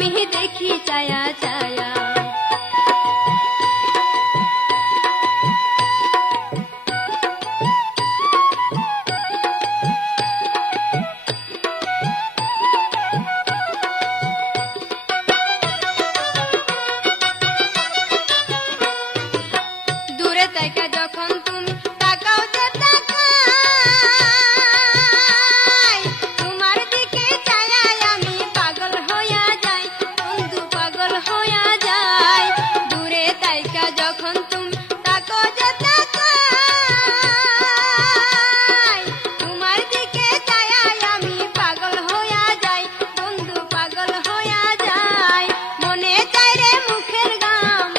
আমি দেখি ছায়া ছায়া। দূরে থেকে যখন তুমি তাকাও যে তাকাই, তোমার দিকে ছায়ায় আমি পাগল হইয়া যাই, বন্ধু পাগল হইয়া যাই। দূরে থেকে যখন তুমি তাকাও যে তাকাই, তোমার দিকে ছায়ায় আমি পাগল হইয়া যাই, বন্ধু পাগল হইয়া যাই। মনে চাই রে মুখের গাম,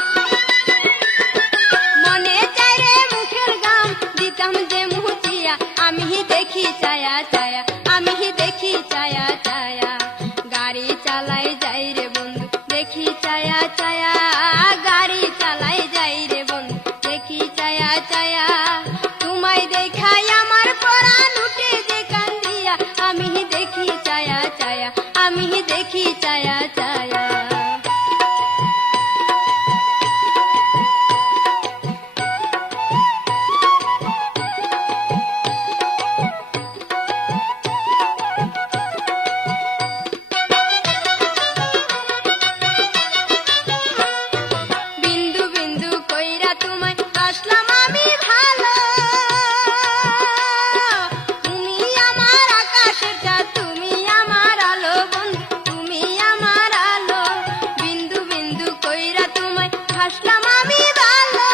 মনে চাই রে মুখের গাম, দিতাম যে মুচিয়া। আমি দেখি ছায়া ছায়া, আমি দেখি ছায়া ছায়া। গাড়ি চালাই যাই রে বন্ধু, দেখি ছায়া ছায়া। গাড়ি চালাই যাই রে বন্ধু, দেখি ছায়া ছায়া। তোমায় দেখাই আমার পরাণ উঠে যে কান্দিয়া। আমি দেখি ছায়া ছায়া, আমি দেখি ছায়া ছায়া। বিন্দু বিন্দু কইরা তোমায় আসলাম আমি ভালো, তুমি আমার আকাশের চাঁদ, তুমি আমার আলো বন্ধু, তুমি আমার আলো। বিন্দু বিন্দু কইরা তোমায় আসলাম আমি ভালো,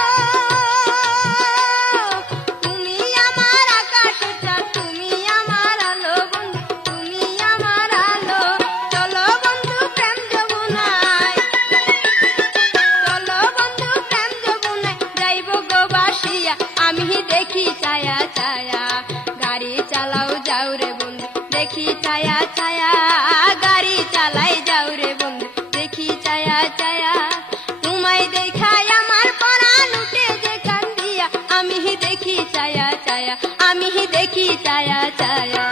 তুমি আমার আকাশের চাঁদ, তুমি আমার আলো বন্ধু, তুমি আমার আলো। চলো বন্ধু প্রেম যমুনায়, চলো বন্ধু প্রেম যমুনায়, যাইব গো বাসিয়া। আমি দেখি ছায়া ছায়া। গাড়ি চালাও যাও রে বন্ধু, দেখি ছায়া ছায়া। গাড়ি চালাই যাও রে বন্ধু, দেখি ছায়া ছায়া। তোমায় দেখাই আমার পরাণ উঠে যে কান্দিয়া। আমি দেখি ছায়া ছায়া, আমি দেখি ছায়া ছায়া।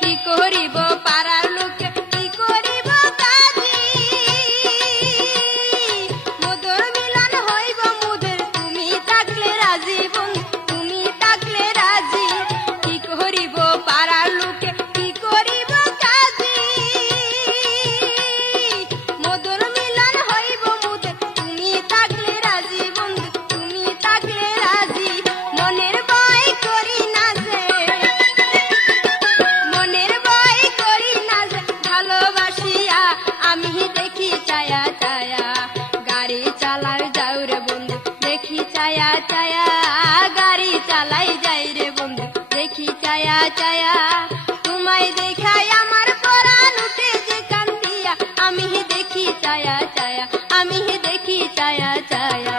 কি করিব পাড়ার লোকে, কি করিব কাজী, মোদের মিলন হইব মোদের, তুমি থাকলে রাজি বন্ধু, তুমি থাকলে রাজি। কি করিব পাড়ার লোকে, কি করিব কাজী, মোদের মিলন হইব মোদের, তুমি থাকলে রাজি বন্ধু, তুমি থাকলে রাজি। মনের ভয় করি না যে, মনের ভয় করি না যে, ভালোবাসিয়া। আমি দেখি ছায়া ছায়া। গাড়ি চালাই যাও রে বন্ধু, দেখি ছায়া ছায়া। গাড়ি চালাই যাই রে বন্ধু, দেখি ছায়া ছায়া। তোমায় দেখাই আমার পরাণ উঠে যে কান্দিয়া। আমি দেখি ছায়া ছায়া, আমি দেখি ছায়া ছায়া।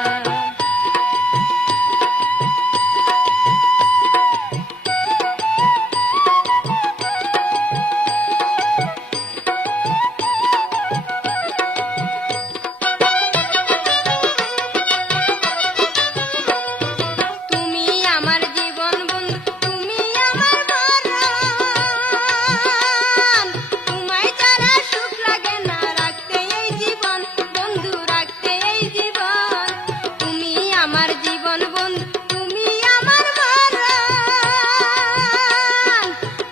তুমি আমার জীবন বন্ধু, তুমি আমার মরণ। তোমায় ছাড়া সুখ লাগে না, রাখতে এই জীবন বন্ধু, রাখতে এই জীবন। তুমি আমার জীবন বন্ধু, তুমি আমার মরণ।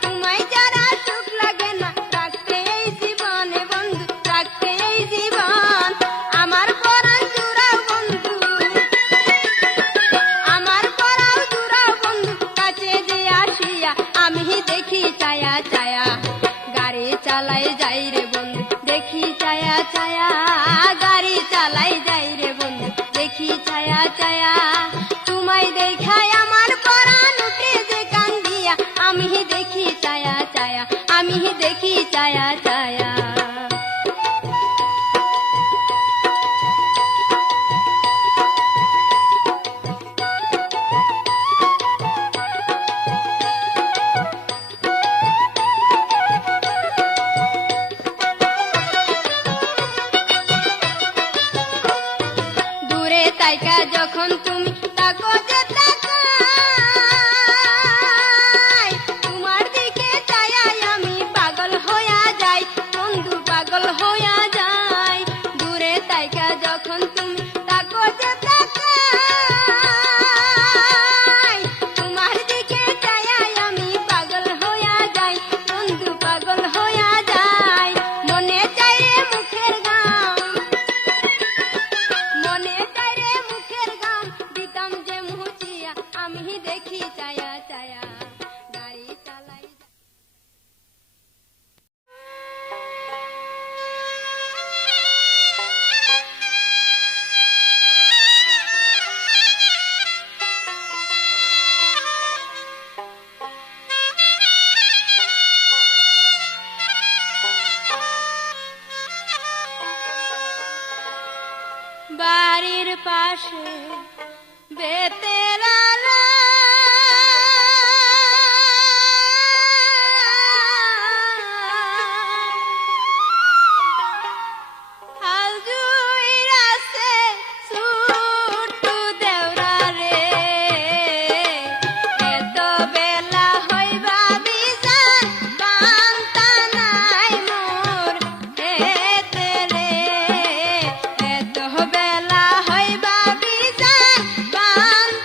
তোমায় ছাড়া সুখ লাগে না, রাখতে এই জীবনে বন্ধু, রাখতে এই জীবন। আমার পরাণ জুড়াও বন্ধু, আমার পরাও জুড়াও বন্ধু, কাছে যে আসিয়া। আমি দেখি ছায়া ছায়া। গাড়ি চালাই যাই রে বন্ধু, দেখি ছায়া ছায়া। গাড়ি চালাই যাই রে বন্ধু, দেখি ছায়া ছায়া। তোমায় দেখাই আমার পরাণ উঠে যে কান্দিয়া। আমি দেখি ছায়া ছায়া, আমি দেখি ছায়া ছায়া। যখন তুমি তাকো যে তাকাই, তোমার দিকে চাইয়াই আমি পাগল হইয়া যাই, বন্ধু পাগল হইয়া যাই। দূরে তাইকা যখন তুমি তাকো যে তাকাই, তোমার দিকে চাইয়াই আমি পাগল হইয়া যাই, বন্ধু পাগল হইয়া যাই। মনে চাই রে মুখের গাম, মনে চাই রে মুখের গাম, দিতাম যে মুচিয়া আমি দেখি চায়া চায়া গাড়ি চালাই। বাড়ির পাশে বেতেরারা হাল জুইরাছে ছুট্টু দেওরা রে, এত বেলা হইবা বিজান বান্তা নাই মোর হেতে রে, এত বেলা হইবা বিজান বান্তা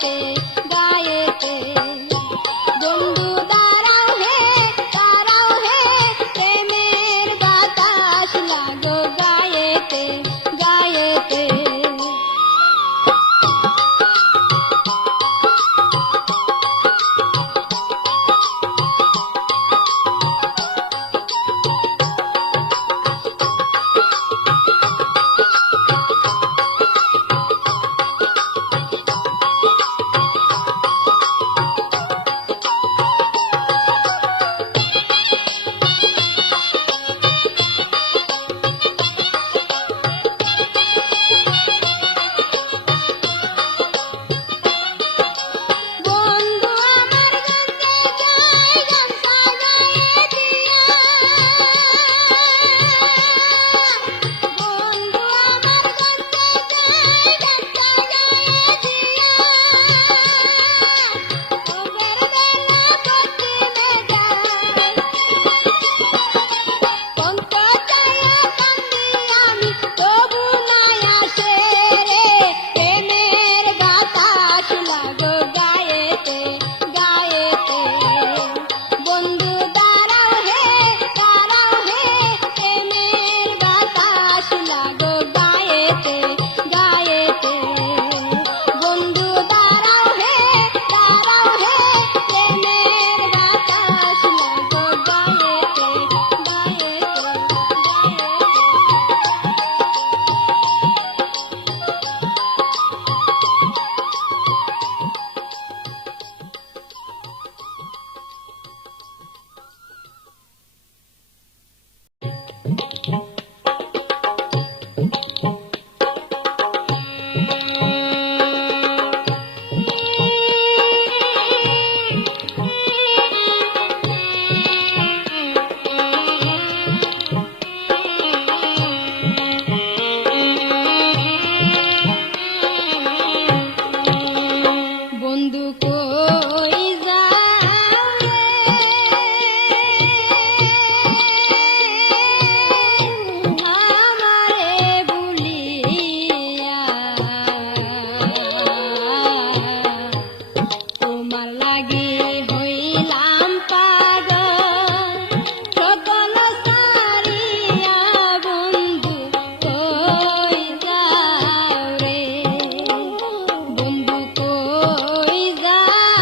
গায়েতে গায়েতে বন্ধু দাঁড়াও হে প্রেমের বাতাস লাগো গায়েতে গায়েতে বন্ধু আমার গাছে গায় গামছা গায়ে দিয়া বন্ধু আমার গাছে গায় গামছা গায়ে দিয়া ওদের বেলা পশ্চিমে যায় কন্ত চায়া কান্দি আমি তবু নাই আসে রে প্রেমের বাতাস লাগো গায়েতে গায়েতে বন্ধু দাঁড়াও হে প্রেমের বাতাস লাগো গায়েতে গায়েতে বন্ধু দাঁড়াও হে প্রেমের বাতাস লাগো গায়েতে বন্ধু কই যাও আমারে ভুলিয়া তোমার লাগি হইলাম পাগল সকল সারিয়া বন্ধু কই যাও রে বন্ধু কই যাও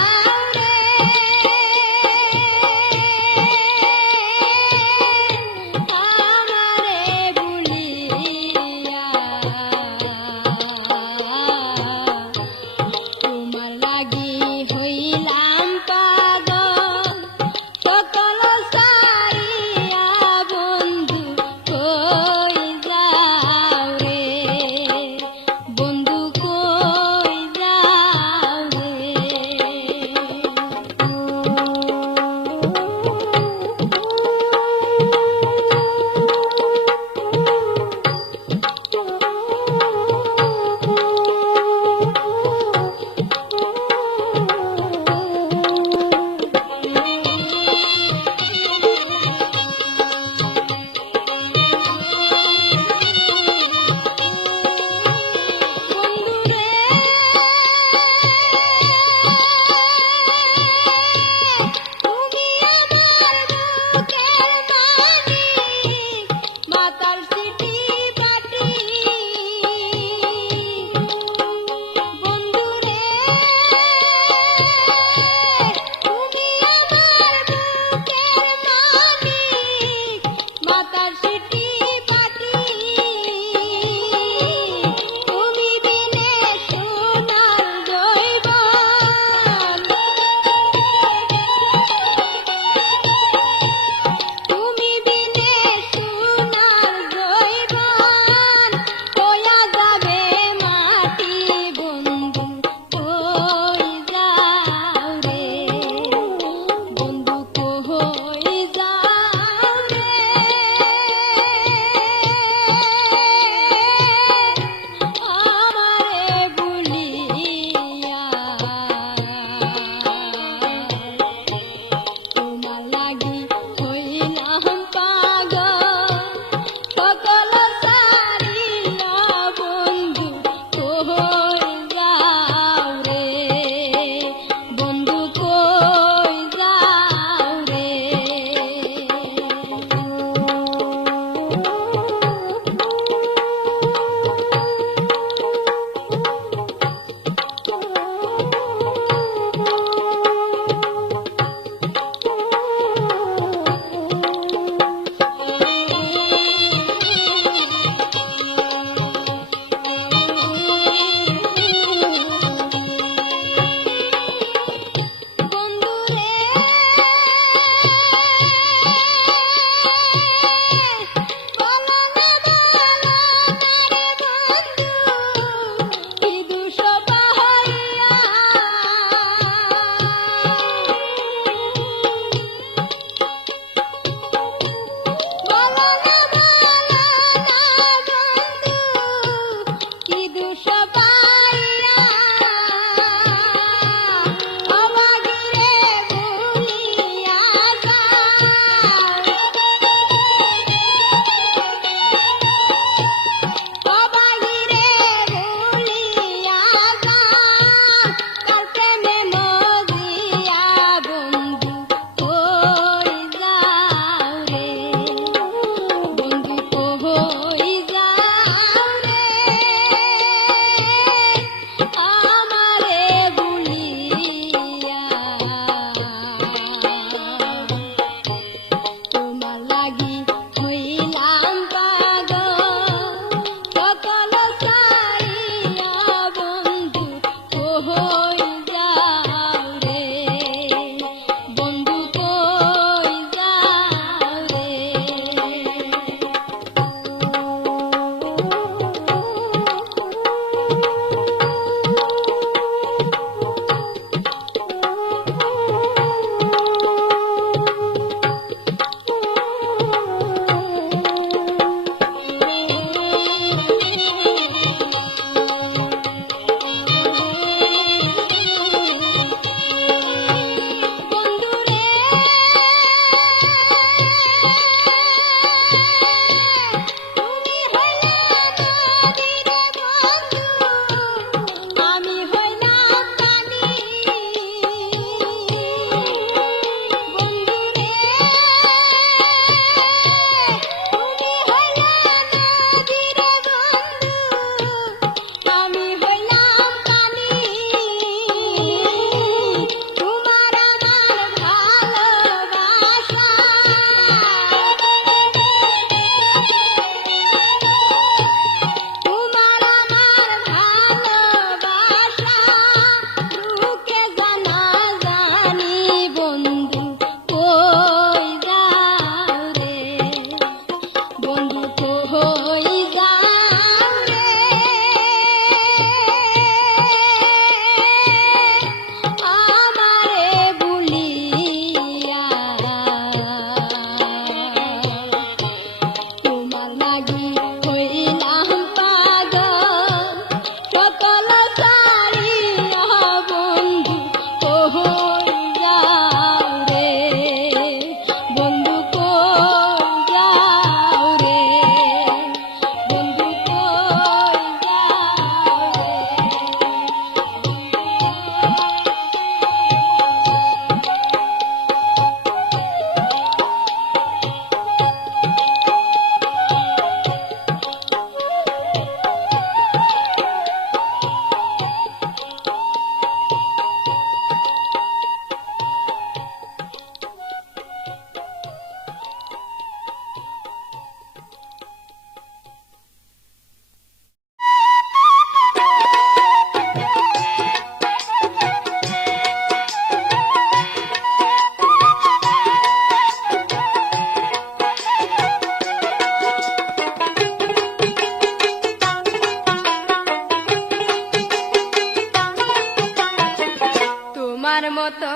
তোমার মতো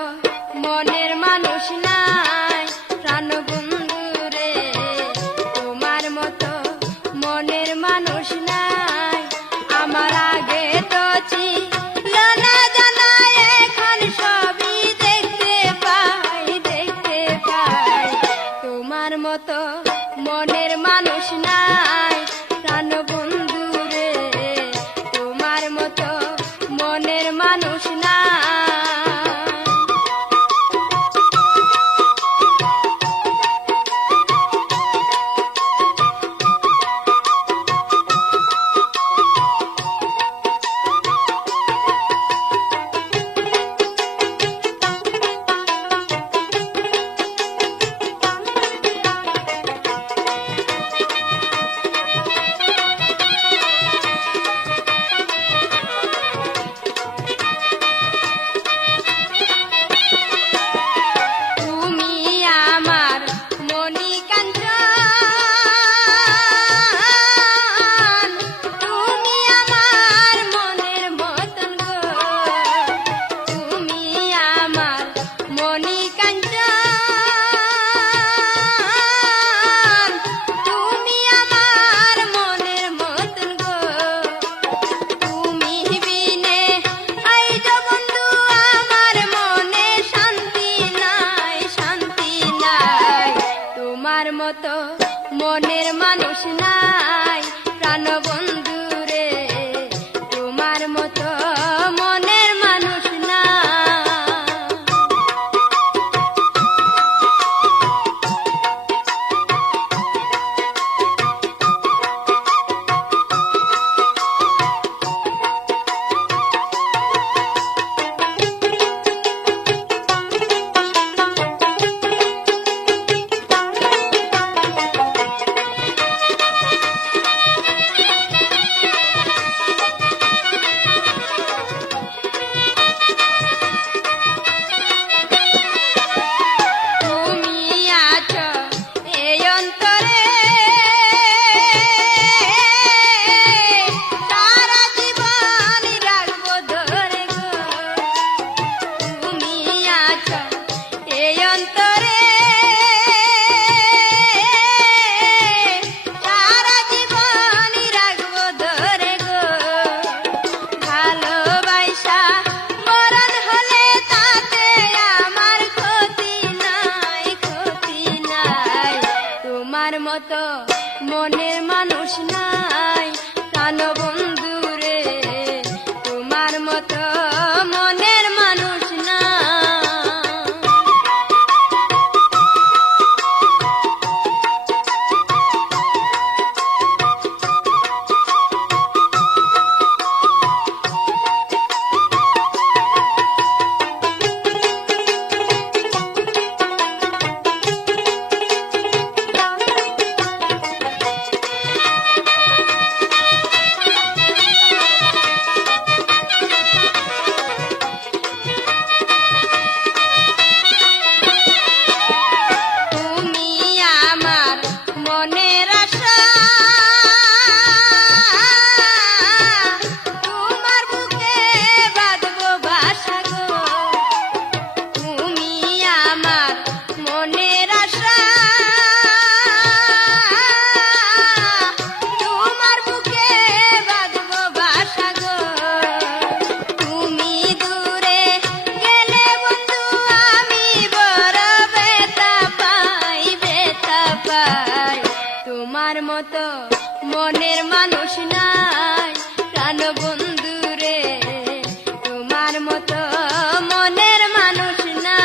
মনের মানুষ নাই প্রাণ বন্ধু রে, তোমার মতো মনের মানুষ নাই। আমার আগে তো ছিল না জানা, এখন সবই দেখতে পাই, দেখতে পাই। তোমার মতো মনের মানুষ নাই প্রাণ বন্ধু রে, তোমার মতো মনের মানুষ নাই। মতো মনের মানুষ নাই প্রাণ বন্ধু রে, তোমার মতো মনের মানুষ নাই। তোমার মতো মনের মানুষ নাই প্রাণ বন্ধু রে, তোমার মতো মনের মানুষ নাই। তোমার মতো মনের মানুষ নাই প্রাণ বন্ধু রে, তোমার মতো মনের মানুষ নাই।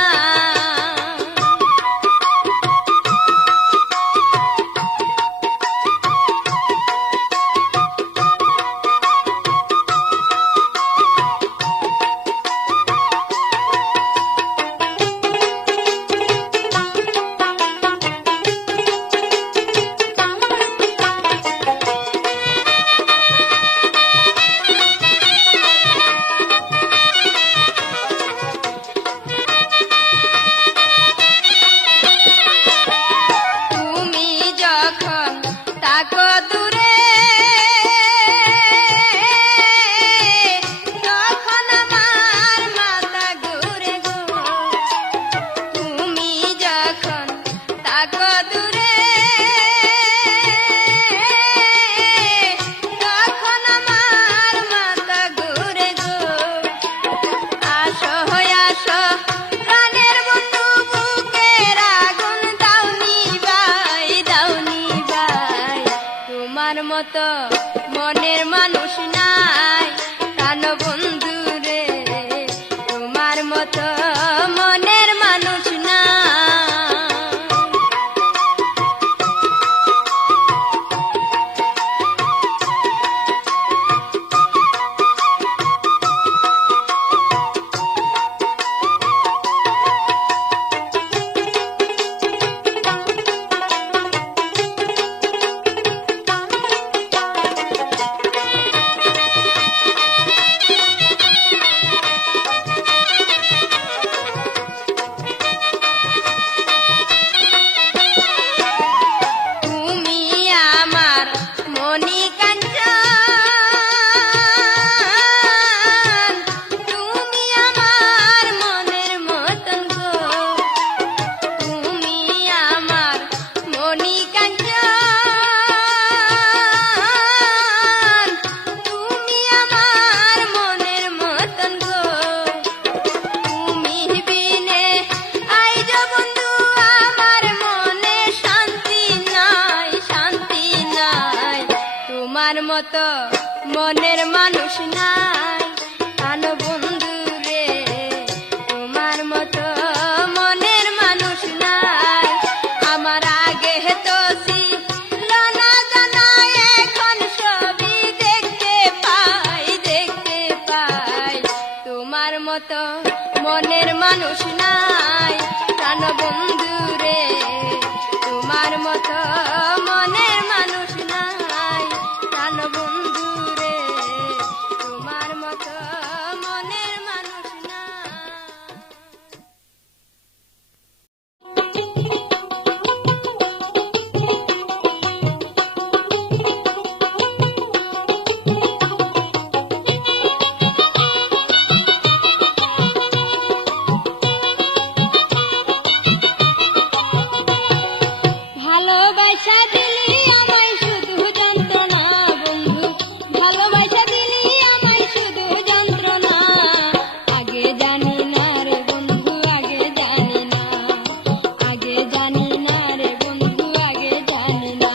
মতো মনের মানুষ নাই প্রাণ বন্ধু রে, তোমার মতো মনের মানুষ নাই। তোমার মতো মনের মানুষ নাই প্রাণ বন্ধু রে, তোমার মতো মনের মানুষ নাই। আমার আগে তো ছিল না জানা, এখন সবই দেখতে পাই, তোমার মতো মনের মানুষ নাই প্রাণ বন্ধু রে, তোমার মতো মনের মানুষ নাই প্রাণ বন্ধু রে, তোমার মতো মনের মানুষ নাই। ভালোবাসা দিলি আমায় শুধু যন্ত্রণা বন্ধু, ভালোবাসা দিলি আমায় শুধু যন্ত্রণা, আগে জানি না রে বন্ধু, আগে জানি না, আগে জানি না রে বন্ধু, আগে জানি না।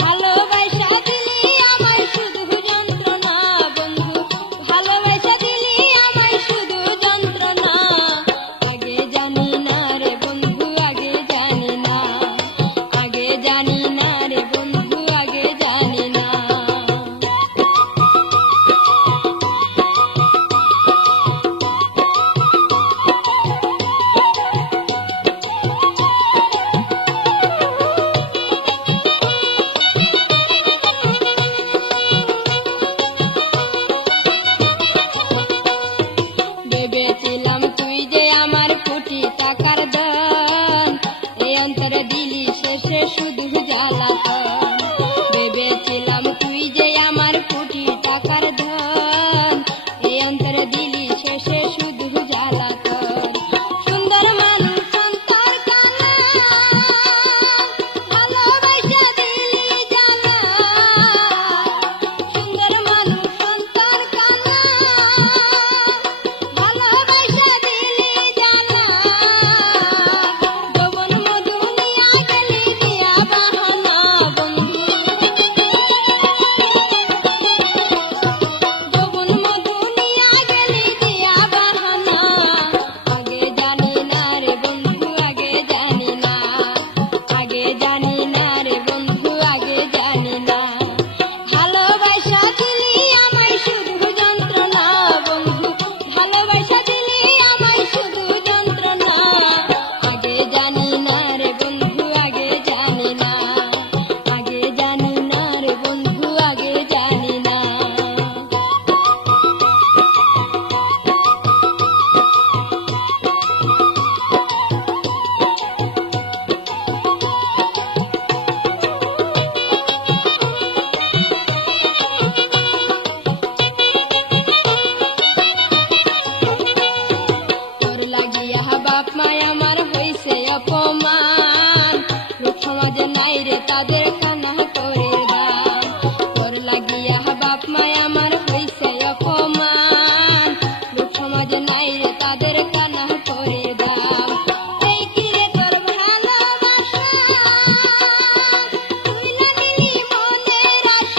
ভালোবাসা দিলি আমায় শুধু যন্ত্রণা বন্ধু, ভালোবাসা দিলি আমায় শুধু যন্ত্রণা, আগে জানি না রে বন্ধু, আগে জানি না, আগে জানি না রে বন্ধু, আগে জানি না। ভেবেছিলাম তুই যে আমার কোটি টাকার ধন, এই অন্তরে দিলি শেষে শুধু জ্বালাতন। ভেবেছিলাম তুই যে আমার কোটি টাকার ধন, এই অন্তরে দিলি শেষে শুধু জ্বালাতন। সুন্দর মানুষ অন্তর কানা, ভালোবাসা দিলি জ্বালা, সুন্দর মানুষ অন্তর কানা, ভালোবাসা দিলি জ্বালা, যৌবন মধু নিয়া গেলি দিয়া বাহানা বন্ধু, যৌবন মধু নিয়া গেলি দিয়া বাহানা, আগে জানি না রে বন্ধু, আগে জানি না, আগে জানি না রে বন্ধু, আগে জানি না। ভালোবাসা দিলি আমায় শুধু যন্ত্রণা বন্ধু, ভালোবাসা দিলি আমায় শুধু যন্ত্রণা, আগে জানি না রে বন্ধু, আগে জানি না, আগে জানি না রে বন্ধু, আগে জানি না। তোর লাগিয়া বাপ মায় আমার হইছে অপমান, লোক সমাজে নাই রে তাদের কানা করে দান। তোর লাগিয়া বাপ মায় আমার হইছে অপমান, লোক সমাজে নাই রে তাদের কানা করে দান। এই কি রে তোর ভালোবাসা, তুই না দিলি মনের আশা,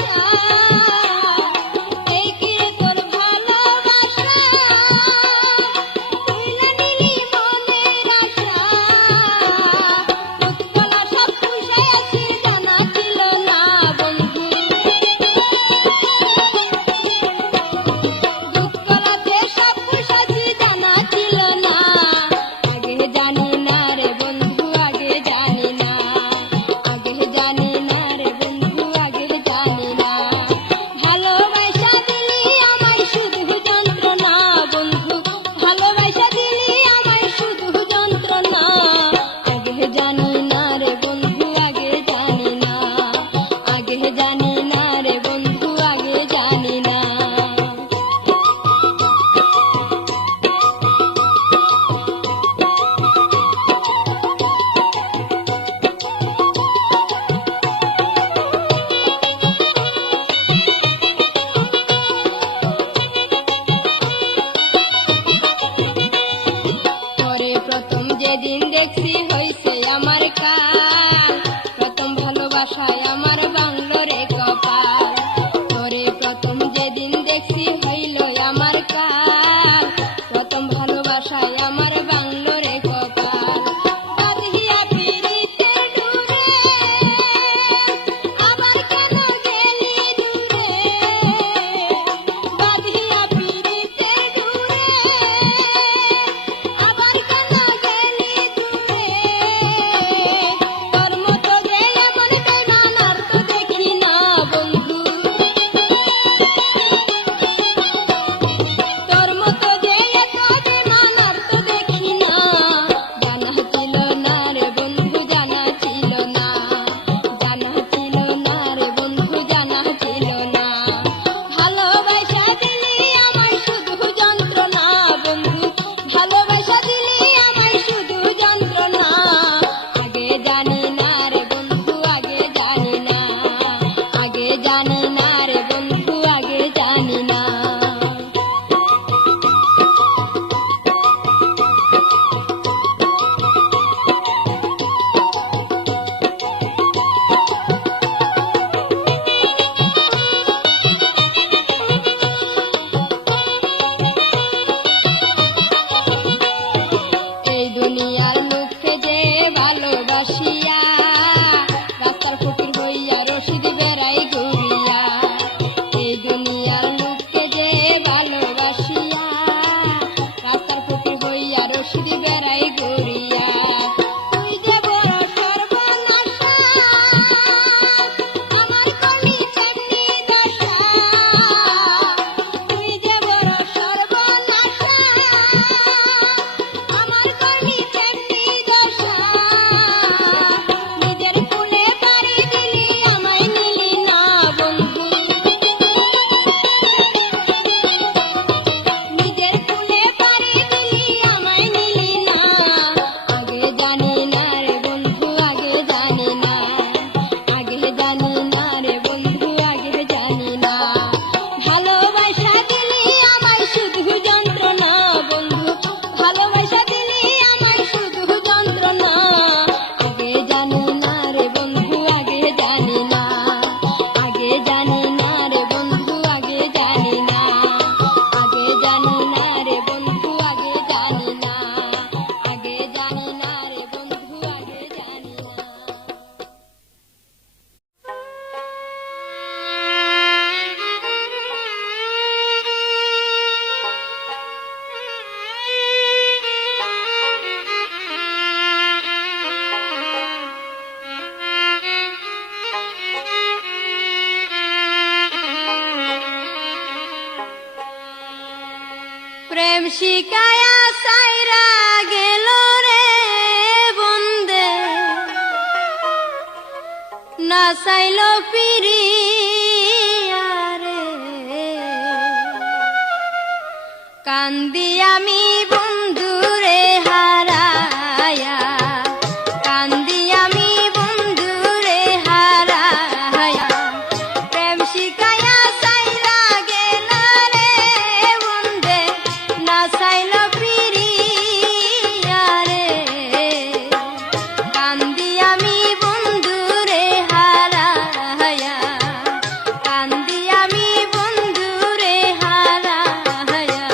আমার বাংলো রে কপাল বাঁধিয়া পিরিতের ডুরে আবার কেন গেলি দূরে বাঁধিয়া পিরিতের ডুরে আবার কেন গেলি দূরে তোর মতো যে এমন বেইমান আর তো দেখি না বন্ধু তোর মতো যে এত বেইমান আর তো দেখি না জানা ছিল না রে বন্ধু জানা ছিল না জানা ছিল না রে বন্ধু জানা ছিল না ভালোবাসা দিলি আমায় শুধু যন্ত্রণা বন্ধু ভালোবাসা দিলি আমায় শুধু যন্ত্রণা আগে জানি না রে বন্ধু আগে জানি না আগে জানি না রে বন্ধু আগে জানি না এই দুনিয়ার মুখে যে ভালোবাসিয়া রাস্তার ফকির হইয়া রশিদ বেড়াই ঘুরিয়া এই দুনিয়ার মুখে যে ভালোবাসিয়া রাস্তার ফকির হইয়া রশিদ বেড়াই ঘুরিয়া তুই যে বড় সর্বনাশা আমার কলি চাকরি দশা তুই যে বড় সর্বনাশা আমার কলি চাকরি দশা নিজের কুলে বাড়ি দিলি আমায় নিলি না বন্ধু নিজের কুলে বাড়ি দিলি আমায় নিলি না আগে জানি না রে বন্ধু আগে জানি না আগে জানি না রে বন্ধু আগে জানি না ভালোবাসা দিলি আমায় শুধু যন্ত্রণা বন্ধু ভালোবাসা দিলি আমায় শুধু যন্ত্রণা আগে জানি না রে বন্ধু আগে জানি না আগে জানি না রে বন্ধু আগে জানি না আগে জানি না রে বন্ধু আগে জানি না আগে জানি না রে বন্ধু আগে জানি না প্রেম শিকায়া সাইরা গেল রে বন্দে না চাইল ফিরিয়া রে কান্দি আমি বন্ধুরে হারায়া কান্দি আমি বন্ধুরে হারায়া প্রেম শিকায়া সাইরা গেল রে বন্দে না চাইল ফিরিয়া রে কান্দি আমি বন্ধুরে হারায়া কান্দি আমি বন্ধুরে হারায়া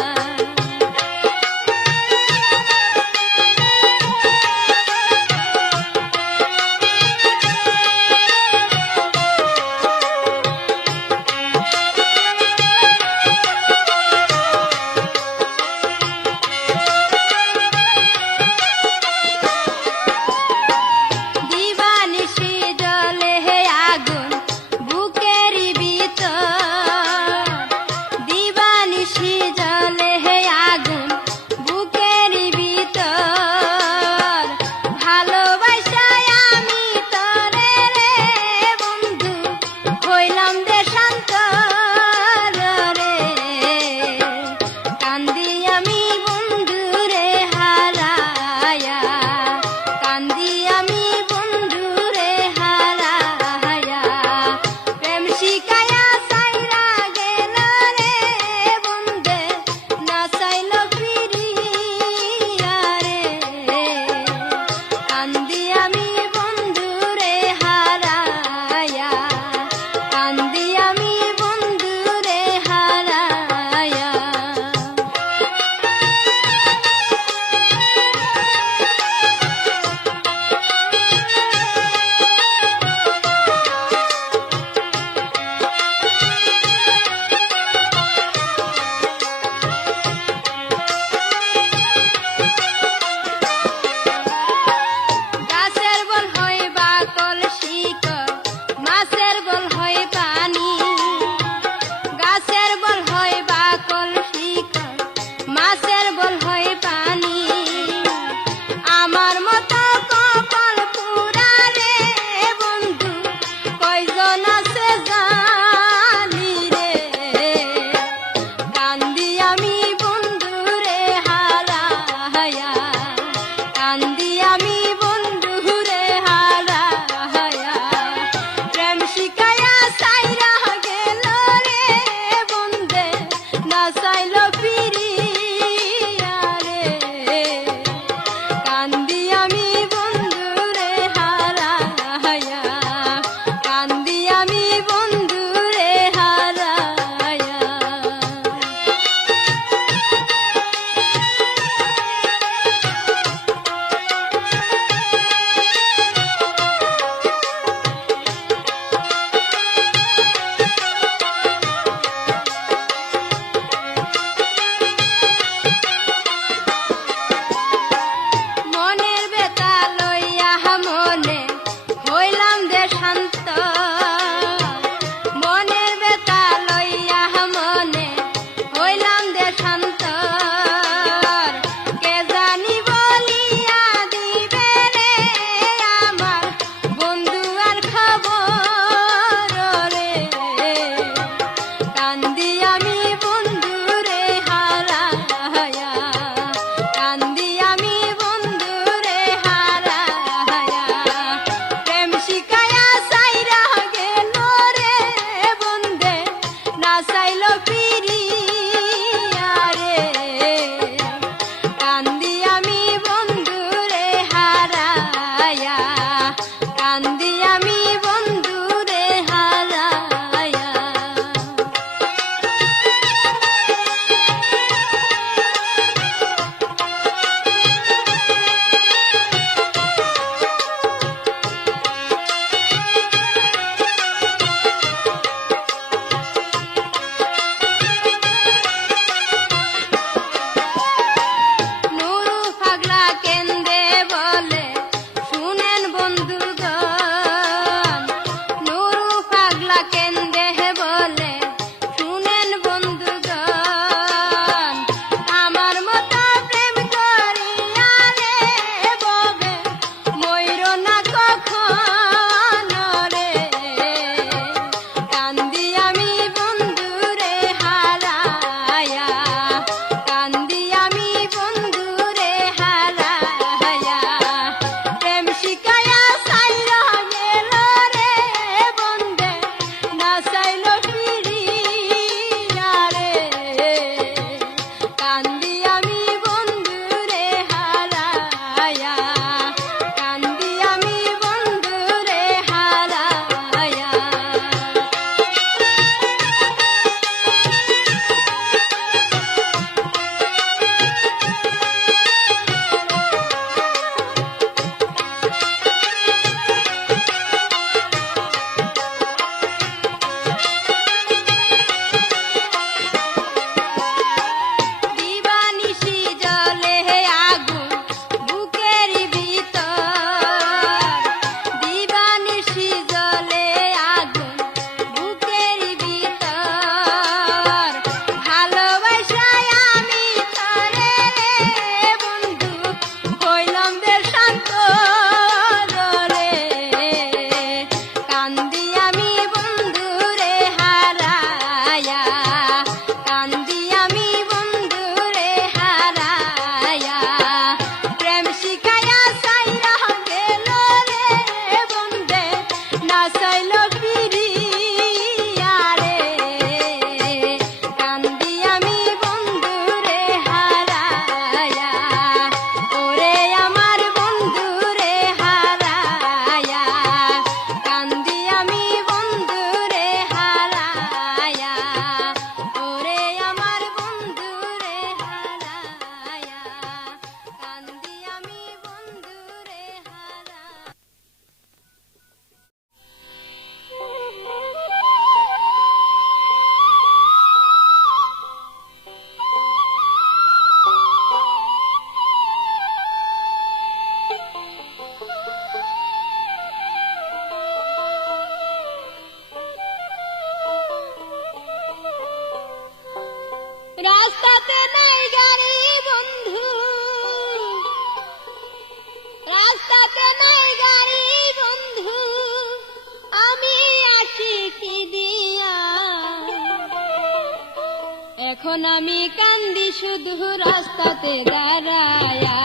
এখন আমি কান্দি শুধু রাস্তাতে দাঁড়ায়া,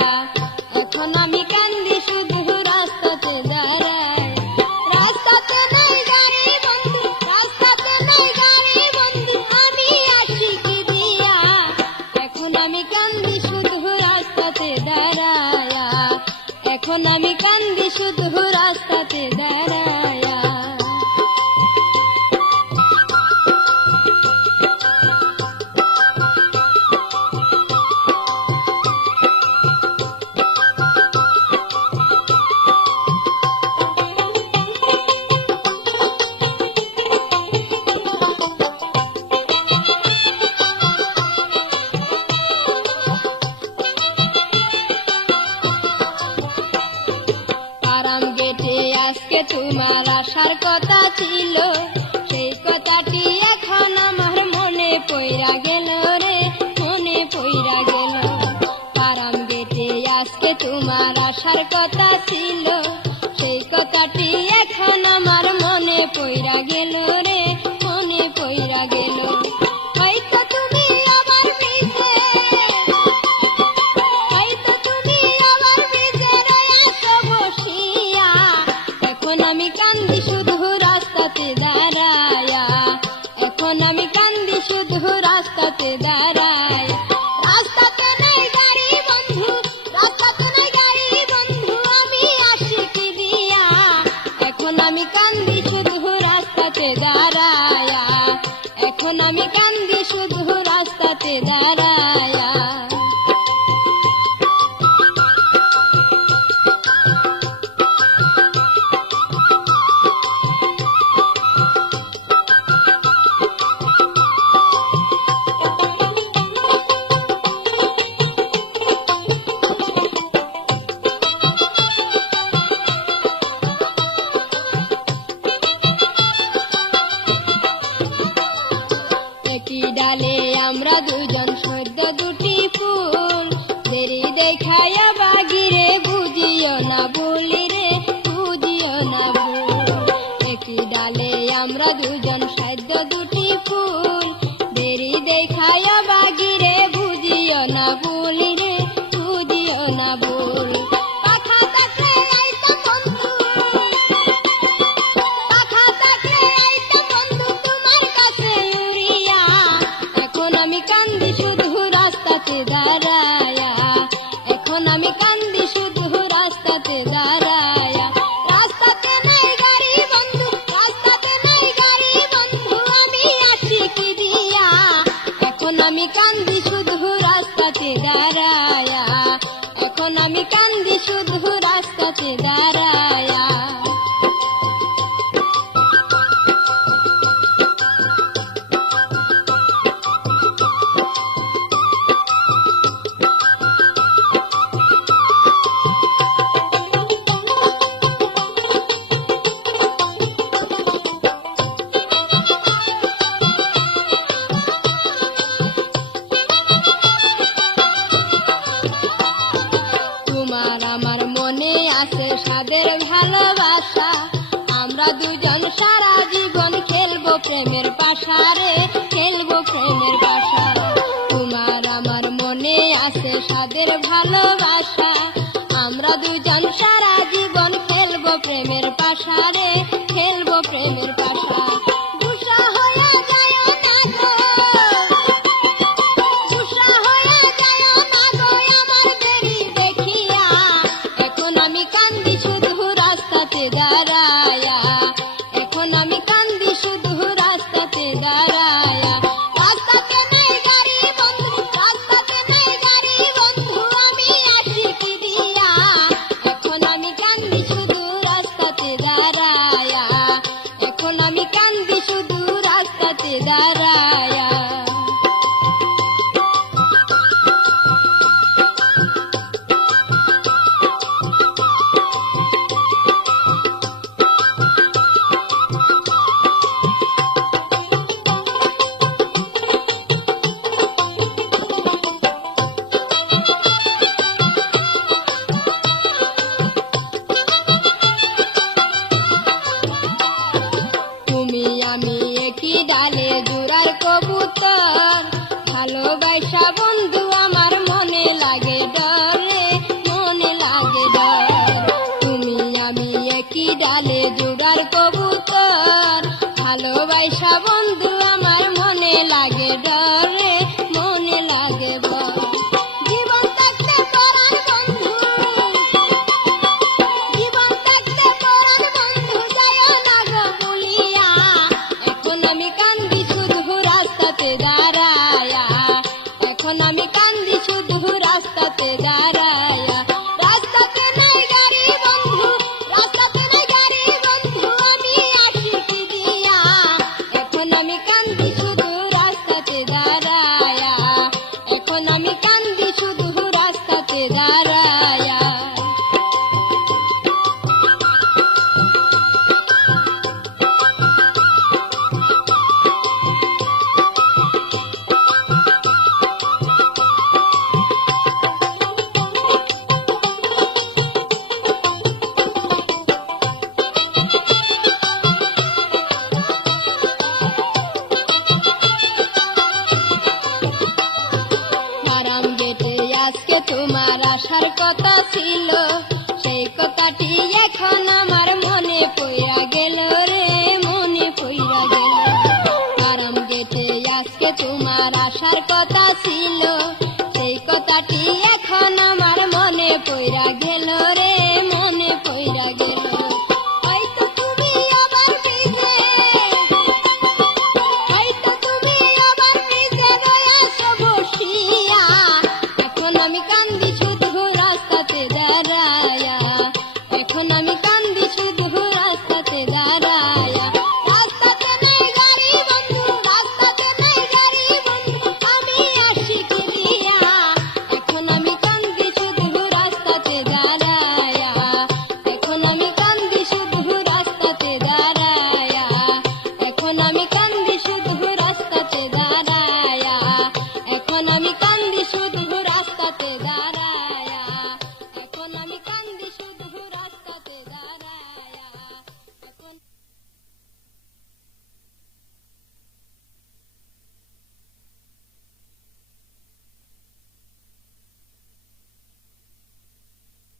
এখন আমি কান্দি শুধু রাস্তাতে দাঁড়ায়। রাস্তাতে নাই গাড়ি বন্ধু, রাস্তাতে নাই গাড়ি বন্ধু, আমি আসি কি দিয়া। এখন আমি কান্দি শুধু রাস্তাতে দাঁড়ায়া, এখন আমি কান্দি শুধু রাস্তাতে দাঁড়ায়া। আরাম গেটে আজকে তোমার আসার কথা ছিল, সেই কথাটি এখন আমার মনে পইরা গেল রে, মনে পইরা গেল। আরাম গেটে আজকে তোমার আসার কথা ছিল, সেই কথাটি এখন আমার মনে পইরা গেল রে, মনে পইরা গেল। হয়তো তুমি আবার পিছে, হয়তো তুমি আবার পিছে রয়াছো বসিয়া। এখন আমি কান্দি শুধু রাস্তাতে দাঁড়ায়া, এখন আমি কান্দি শুধু রাস্তাতে দাঁড়ায়। রাস্তাতে নেই গাড়ি বন্ধু, রাস্তাতে নেই গাড়ি বন্ধু, আমি আসি কি দিয়া। এখন আমি কান্দি শুধু রাস্তাতে দাঁড়ায়া, এখন আমি কান্দি শুধু রাস্তাতে দাঁড়ায়া। একই ডালে আমরা দুজন সদ্য দুটি ফুল, দেরি দেখায়া বাগিরে বুঝিও না বলি রে, বুঝিও না ভুল। একই ডালে আমরা দুজন সদ্য দুটি ফুল, দেরি দেখায়া বাগিরে বুঝিও না বলি রে, বুঝিও না ভুল। পাখা থাকলে আইতো বন্ধু, পাখা থাকলে আইতো বন্ধু তোমার কাছে উড়িয়া। এখন আমি কান্দি শুধু রাস্তাতে দাঁড়ায়া, এখন আমি কান্দি শুধু রাস্তাতে দাঁড়ায়া। রাস্তাতে নাই গাড়ি বন্ধু, রাস্তাতে নাই গাড়ি বন্ধু, আমি আসি কি দিয়া। এখন আমি কান্দি শুধু রাস্তাতে দাঁড়ায়া, এখন আমি কান্দি শুধু রাস্তাতে দাঁড়ায়া। তোমার আমার মনে আছে সাদের ভালোবাসা, আমরা দুজন সারা জীবন খেলবো প্রেমের পাশা রে, খেলবো প্রেমের পাশা। তোমার আমার মনে আছে সাদের ভালোবাসা, আমরা দুজন সারা জীবন খেলবো প্রেমের পাশা রে, খেলবো প্রেমের পাশা। দুসা হইয়া যায় না গো, দুসা হইয়া যায় না গো আমার দেরি দেখিয়া। এখন আমি কান্দি শুধু রাস্তাতে দাঁড়ায়া, এখন আমি কান্দি শুধু রাস্তাতে দাঁড়ায়া। রাস্তাতে নাই গাড়ি বন্ধু, রাস্তাতে নাই গাড়ি বন্ধু, আমি আসি কি দিয়া। এখন আমি কান্দি শুধু রাস্তাতে দাঁড়ায়া, এখন আমি পয়সা বন্ধু আমার মনে লাগে ডরে, মনে লাগে ভয়। জীবন থাকতে পরাণ বন্ধু, জীবন থাকতে পরাণ বন্ধু যাইও না গো ভুলিয়া। এখন আমি কান্দি শুধু রাস্তাতে দাঁড়ায়া, এখন আমি কান্দি শুধু রাস্তাতে দাঁড়ায়া। রাস্তাতে নাই গাড়ি বন্ধু, রাস্তাতে নাই গাড়ি বন্ধু, আমি আসি কি দিয়া। এখন আমি কান্দি শুধু রাস্তাতে দাঁড়ায়া, এখন আমি কান্দি শুধু রাস্তাতে দাঁড়ায়া। হারাম গেটে আজকে তোমার আসার কথা ছিল, সেই কথাটি এখন আমার মনে পইরা গেল রে, মনে পইরা গেল। হারাম গেটে আজকে তোমার আসার কথা ছিল, সেই কথাটি এখন আমার মনে পইরা গেল রে,